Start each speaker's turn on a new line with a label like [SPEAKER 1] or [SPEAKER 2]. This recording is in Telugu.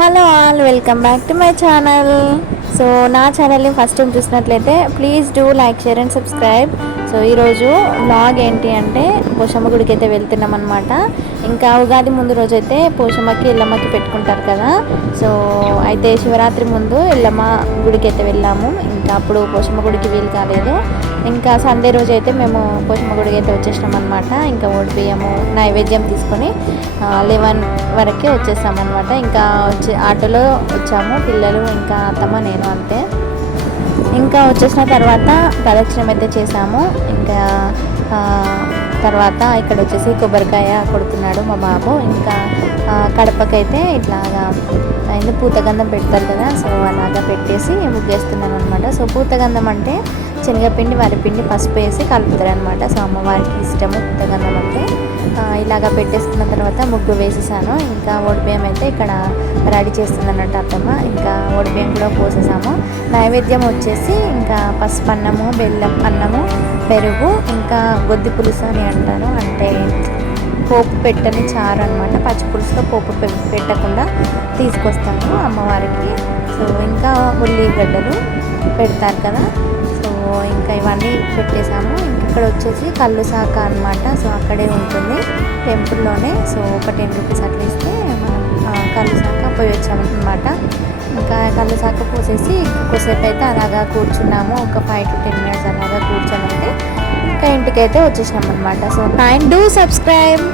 [SPEAKER 1] Hello all welcome back to my channel. So నా ఛానల్ని ఫస్ట్ టైం చూసినట్లయితే please do like share and subscribe so ఈరోజు వ్లాగ్ ఏంటి అంటే పోషమ్మ గుడికి అయితే వెళ్తున్నాం అనమాట ఇంకా ఉగాది ముందు రోజు అయితే పోషమ్మకి ఎల్లమ్మకి పెట్టుకుంటారు కదా. సో అయితే శివరాత్రి ముందు ఎల్లమ్మ గుడికి అయితే వెళ్ళాము. ఇంకా అప్పుడు పోషమ్మ గుడికి వీలు కాలేదు. ఇంకా సండే రోజు అయితే మేము పోషమ్మ గుడికి అయితే వచ్చేసినాం అనమాట ఇంకా ఓడి బియ్యము నైవేద్యం తీసుకొని లెవెన్ వరకే వచ్చేసామన్నమాట ఇంకా వచ్చి ఆటోలో వచ్చాము. పిల్లలు ఇంకా అత్తమ్మ నేను అంతే ఇంకా వచ్చేసిన తర్వాత ప్రదక్షిణం అయితే చేసాము ఇంకా తర్వాత ఇక్కడ వచ్చేసి కొబ్బరికాయ కొడుతున్నాడు మా బాబు. ఇంకా కడపకైతే ఇట్లాగా అయింది పూతగంధం పెడతారు కదా సో అలాగా పెట్టేసి ముగ్గేస్తున్నాను అనమాట సో పూతగంధం అంటే శనగపిండి వరిపిండి పసుపు వేసి కలుపుతారు అనమాట సో అమ్మవారికి ఇష్టము పూతగంధం అంటే. ఇలాగా పెట్టేసుకున్న తర్వాత ముగ్గు వేసేసాను. ఇంకా ఒడిబియ్యం అయితే ఇక్కడ రెడీ చేస్తుంది అన్నట్టు అత్తమ్మ ఇంకా ఒడిబియ్యం కూడా పోసేసాము. నైవేద్యం వచ్చేసి ఇంకా పసుపు అన్నము బెల్లం అన్నము పెరుగు ఇంకా గొద్ది పులుసు అని అంటాను. అంటే పోపు పెట్టని చారు అనమాట పచ్చి పులుసులో పోపు పె- పెట్టకుండా తీసుకొస్తాను అమ్మవారికి. సో ఇంకా ఉల్లిగడ్డలు పెడతారు కదా. సో ఇంకా ఇవన్నీ పెట్టేసాము ఇక్కడ వచ్చేసి కళ్ళు శాఖ అనమాట సో అక్కడే ఉంటుంది టెంపుల్లోనే. సో ఒక టెన్ రూపీస్ అట్లా ఇస్తే మనం కళ్ళు శాఖ పోయి వచ్చామన్నమాట ఇంకా కళ్ళు శాఖ పోసేసి కొద్దిసేపు అయితే అలాగా కూర్చున్నాము. ఒక ఫైవ్ టు టెన్ మినిట్స్ అలాగా కూర్చొని అయితే ఇంకా ఇంటికైతే వచ్చేసినాం అనమాట సో అండ్ డూ సబ్స్క్రైబ్.